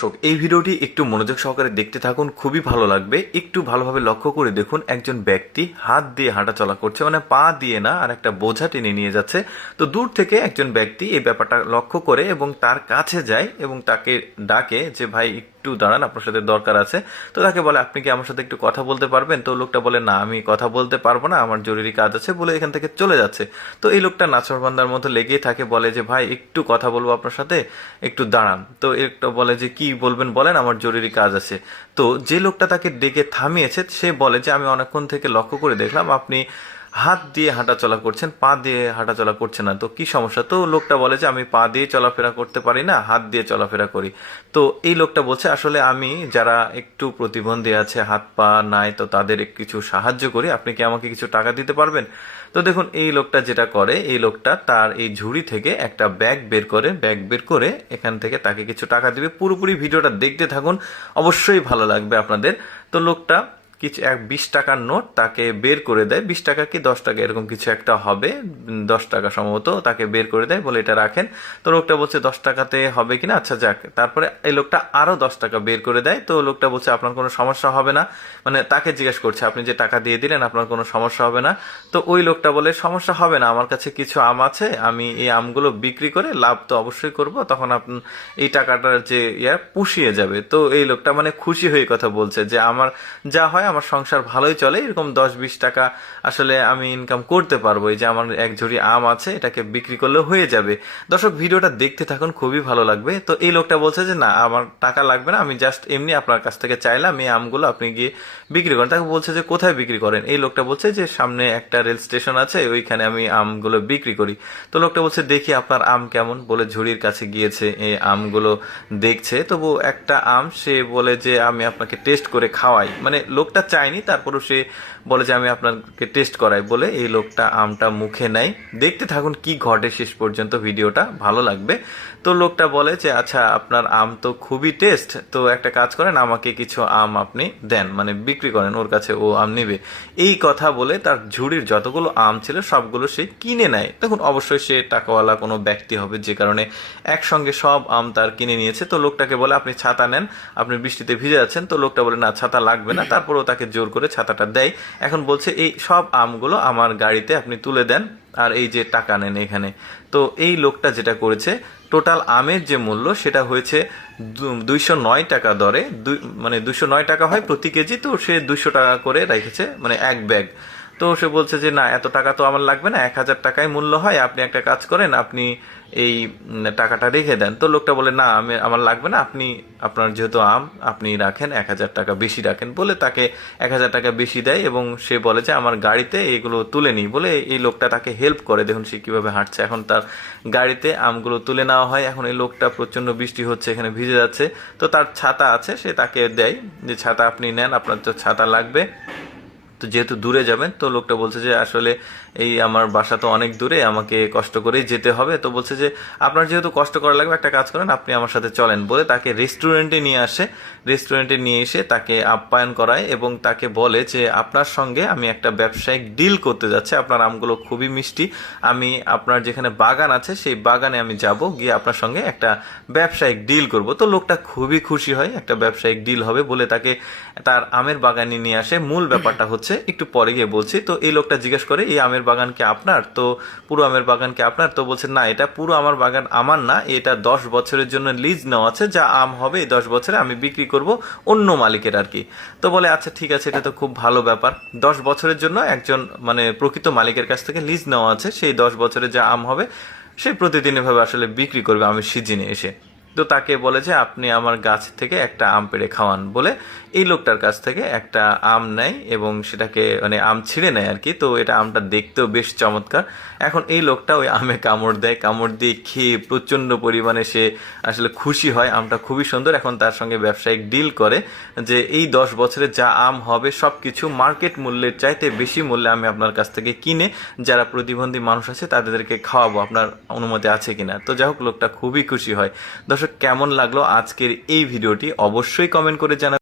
দর্শক, এই ভিডিওটি একটু মনোযোগ সহকারে দেখতে থাকুন, খুবই ভালো লাগবে। একটু ভালোভাবে লক্ষ্য করে দেখুন, একজন ব্যক্তি হাত দিয়ে হাঁটাচলা করছে, মানে পা দিয়ে না, আর একটা বোঝা টেনে নিয়ে যাচ্ছে। তো দূর থেকে একজন ব্যক্তি এই ব্যাপারটা লক্ষ্য করে এবং তার কাছে যায় এবং তাকে ডাকে যে ভাই একটু দাঁড়ান, আপনার সাথে দরকার আছে। তো তাকে বলে আপনি কি আমার সাথে একটু কথা বলতে পারবেন? তো লোকটা বলে না, আমি কথা বলতে পারবো না, আমার জরুরি কাজ আছে, বলে এখান থেকে চলে যাচ্ছে। তো এই লোকটা নাছোড়বান্দার মতো লেগেই থাকে, বলে যে ভাই একটু কথা বলবো আপনার সাথে, একটু দাঁড়ান। তো একটা বলে যে কি বলবেন বলেন, আমার জরুরি কাজ আছে। তো যে লোকটা তাকে ডেকে থামিয়েছে সে বলে যে আমি অনেকক্ষণ থেকে লক্ষ্য করে দেখলাম আপনি হাত দিয়ে হাঁটাচলা করছেন, পা দিয়ে হাঁটাচলা করছেন না, তো কি সমস্যা? তো লোকটা বলে যে আমি পা দিয়ে চলাফেরা করতে পারি না, হাত দিয়ে চলাফেরা করি। তো এই লোকটা বলছে আসলে আমি যারা একটু প্রতিবন্ধী আছে, হাত পা নাই, তো তাদের কিছু সাহায্য করি, আপনি কি আমাকে কিছু টাকা দিতে পারবেন? তো দেখুন এই লোকটা যেটা করে, এই লোকটা তার এই ঝুড়ি থেকে একটা ব্যাগ বের করে এখান থেকে তাকে কিছু টাকা দিবে। পুরোপুরি ভিডিওটা দেখতে থাকুন, অবশ্যই ভালো লাগবে আপনাদের। তো লোকটা কিছু 20 টাকার নোট তাকে বের করে দেয়, 20 টাকা কি 10 টাকা এরকম কিছু একটা হবে, 10 টাকা সম্ভবত, তাকে বের করে দেয়, বলে এটা রাখেন। তো লোকটা বলছে 10 টাকাতে হবে কিনা, আচ্ছা যাক। তারপরে এই লোকটা আরো 10 টাকা বের করে দেয়। তো লোকটা বলছে আপনার কোনো সমস্যা হবে না, মানে তাকে জিজ্ঞেস করছে আপনি যে টাকা দিয়ে দিলেন আপনার কোনো সমস্যা হবে না? তো ওই লোকটা বলে সমস্যা হবে না, আমার কাছে কিছু আম আছে, আমি এই আমগুলো বিক্রি করে লাভ তো অবশ্যই করব, তখন আপনি এই টাকাটার যে পুষিয়ে যাবে। তো এই লোকটা মানে খুশি হয়ে কথা বলছে যে আমার যা হয়, আমার সংসার ভালোই চলে, এরকম 10-20 টাকা আসলে আমি ইনকাম করতে পারবো, এই যে আমার এক ঝুড়ি আম আছে এটাকে বিক্রি করলে হয়ে যাবে। দর্শক ভিডিওটা দেখতে থাকুন, খুবই ভালো লাগবে। তো এই লোকটা বলছে যে না, আমার টাকা লাগবে না, আমি জাস্ট এমনি আপনার কাছ থেকে চাইলাম এই আমগুলো আপনি গিয়ে বিক্রি করেন। তাকে বলছে যে কোথায় বিক্রি করেন? এই লোকটা বলছে যে সামনে একটা রেল স্টেশন আছে, ওইখানে আমি আমগুলো বিক্রি করি। তো লোকটা বলছে দেখি আপনার আম কেমন, বলে ঝুড়ির কাছে গিয়েছে, এই আমগুলো দেখছে। তবু একটা আম সে বলে যে আমি আপনাকে টেস্ট করে খাওয়াই, মানে লোকটা চায়নি, তারপরও সে বলে যে আমি আপনাকে টেস্ট করাই, বলে এই লোকটা আমটা মুখে নেয়। দেখতে থাকুন কি ঘটে শেষ পর্যন্ত, ভিডিওটা ভালো লাগবে। তো লোকটা বলে যে আচ্ছা আপনার আম তো খুবই টেস্ট, তো একটা কাজ করেন আমাকে কিছু আম আপনি দেন, মানে বিক্রি করেন, ওর কাছে ও আম নেবে। এই কথা বলে তার ঝুড়ির যতগুলো আম ছিল সবগুলো সে কিনে নেয়। তখন অবশ্যই সে টাকাওয়ালা কোনো ব্যক্তি হবে, যে কারণে একসঙ্গে সব আম তার কিনে নিয়েছে। তো লোকটাকে বলে আপনি ছাতা নেন, আপনি বৃষ্টিতে ভিজে যাচ্ছেন। তো লোকটা বলে না, ছাতা লাগবে না, তারপরেও তাকে জোর করে ছাতাটা দেয়। এখন বলছে এই সব আমগুলো আমার গাড়িতে আপনি তুলে দেন, আর এই যে টাকা নেন এখানে। তো এই লোকটা যেটা করেছে, টোটাল আমের যে মূল্য সেটা হয়েছে 209 টাকা দরে, মানে 209 টাকা হয় প্রতি কেজি। তো সে 200 টাকা করে রেখেছে, মানে এক ব্যাগ। তো সে বলছে যে না, এত টাকা তো আমার লাগবে না, 1000 টাকায় মূল্য হয়, আপনি একটা কাজ করেন, আপনি এই টাকাটা রেখে দেন। তো লোকটা বলে না, আমার লাগবে না, আপনি আপনার যেহেতু আম আপনি রাখেন, 1000 টাকা বেশি রাখেন, বলে তাকে 1000 টাকা বেশি দেয়। এবং সে বলে যে আমার গাড়িতে এগুলো তুলে নিই, বলে এই লোকটা তাকে হেল্প করে। দেখুন সে কিভাবে হাঁটছে, এখন তার গাড়িতে আমগুলো তুলে নেওয়া হয়। এখন এই লোকটা প্রচন্ড বৃষ্টি হচ্ছে, এখানে ভিজে যাচ্ছে। তো তার ছাতা আছে, সে তাকে দেয় যে ছাতা আপনি নেন, আপনার তো ছাতা লাগবে, তো যেহেতু দূরে যাবেন। তো লোকটা বলছে যে আসলে এই আমার বাসা তো অনেক দূরে, আমাকে কষ্ট করেই যেতে হবে। তো বলছে যে আপনার যেহেতু কষ্ট করা লাগবে, একটা কাজ করেন, আপনি আমার সাথে চলেন, বলে তাকে রেস্টুরেন্টে নিয়ে আসে। রেস্টুরেন্টে নিয়ে এসে তাকে আপ্যায়ন করায় এবং তাকে বলে যে আপনার সঙ্গে আমি একটা ব্যবসায়িক ডিল করতে যাচ্ছি, আপনার আমগুলো খুবই মিষ্টি, আমি আপনার যেখানে বাগান আছে সেই বাগানে আমি যাব, গিয়ে আপনার সঙ্গে একটা ব্যবসায়িক ডিল করব। তো লোকটা খুবই খুশি হয়, একটা ব্যবসায়িক ডিল হবে, বলে তাকে তার আমের বাগানে নিয়ে আসে। মূল ব্যাপারটা হচ্ছে একটু পরে গিয়ে বলছি। তো এই লোকটা জিজ্ঞেস করে এই আমের বাগান কি আপনার? তো পুরো আমের বাগান কি আপনার? তো বলছে না, এটা পুরো আমার বাগান আমার না, এটা 10 বছরের জন্য লিজ নেওয়া আছে, যা আম হবে এই 10 বছরে আমি বিক্রি করব অন্য মালিকের আর কি। তো বলে আচ্ছা ঠিক আছে, এটা তো খুব ভালো ব্যাপার, 10 বছরের জন্য একজন মানে প্রকৃত মালিকের কাছ থেকে লিজ নেওয়া আছে, সেই 10 বছরে যা আম হবে সে প্রতিদিন এভাবে আসলে বিক্রি করবে আমের সিজনে এসে। তো তাকে বলে যে আপনি আমার গাছ থেকে একটা আম পেড়ে খাওয়ান, বলে এই লোকটার কাছ থেকে একটা আম নেয় এবং সেটাকে মানে আম ছিঁড়ে নেয় আর কি। তো এটা আমটা দেখতেও বেশ চমৎকার। এখন এই লোকটা ওই আমে কামড় দেয়, কামড় দিয়ে খেয়ে প্রচন্ড পরিমাণে সে আসলে খুশি হয়, আমটা খুবই সুন্দর। এখন তার সঙ্গে ব্যবসায়িক ডিল করে যে এই 10 বছরে যা আম হবে সবকিছু মার্কেট মূল্যের চাইতে বেশি মূল্যে আমি আপনার কাছ থেকে কিনে যারা প্রতিবন্ধী মানুষ আছে তাদেরকে খাওয়াবো, আপনার অনুমতি আছে কিনা। তো যাই হোক, লোকটা খুবই খুশি হয়। দর্শক কেমন লাগলো আজকের এই ভিডিওটি অবশ্যই কমেন্ট করে জানাবেন।